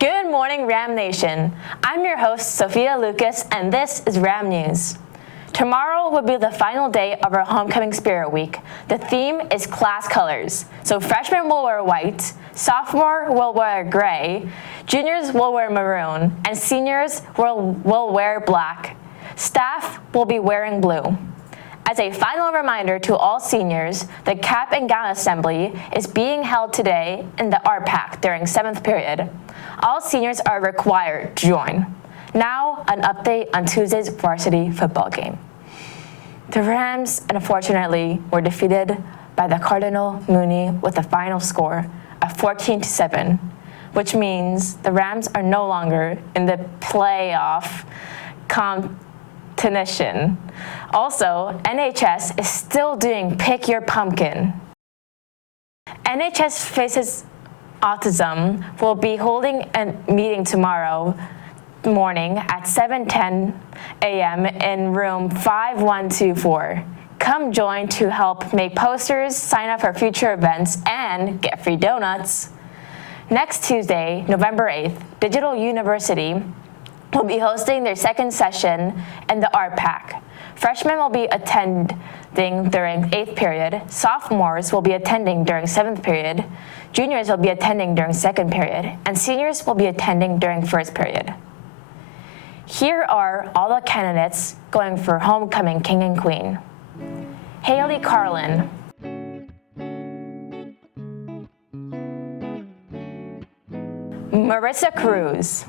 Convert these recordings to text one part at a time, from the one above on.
Good morning, Ram Nation. I'm your host, Zsofia Luckacs, and this is Ram News. Tomorrow will be the final day of our Homecoming Spirit Week. The theme is class colors. So freshmen will wear white, sophomore will wear gray, juniors will wear maroon, and seniors will wear black. Staff will be wearing blue. As a final reminder to all seniors, the cap and gown assembly is being held today in the RPAC during 7th period. All seniors are required to join. Now, an update on Tuesday's varsity football game. The Rams, unfortunately, were defeated by the Cardinal Mooney with a final score of 14-7, which means the Rams are no longer in the playoff contention. Also, NHS is still doing PIC Your Pumpkin. RHS Faces Autism will be holding a meeting tomorrow morning at 7:10 a.m. in room 5124. Come join to help make posters, sign up for future events, and get free donuts. Next Tuesday, November 8th, YOUniversity will be hosting their second session in the RPAC. Freshmen will be attending during 8th period, sophomores will be attending during 7th period, juniors will be attending during 2nd period, and seniors will be attending during 1st period. Here are all the candidates going for Homecoming King and Queen. Haley Carlin, Marissa Cruz,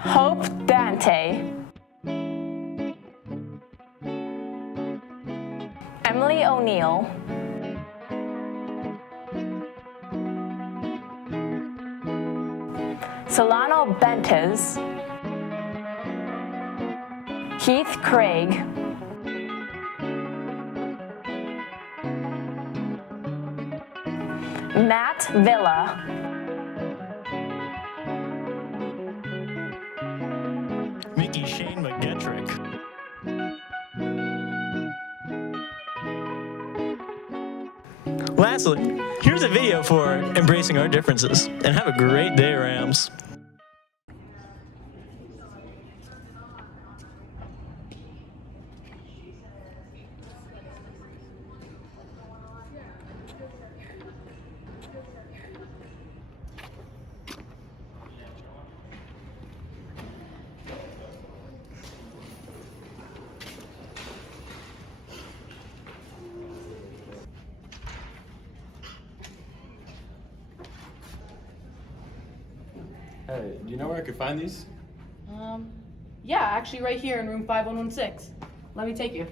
Hope Dante, Emily O'Neill, Solano Bentes, Keith Craig, Matt Villa, Mickey Shane McGettrick, lastly, here's a video for embracing our differences, and have a great day, Rams. Hey, do you know where I could find these? Yeah, actually right here in room 5116. Let me take you.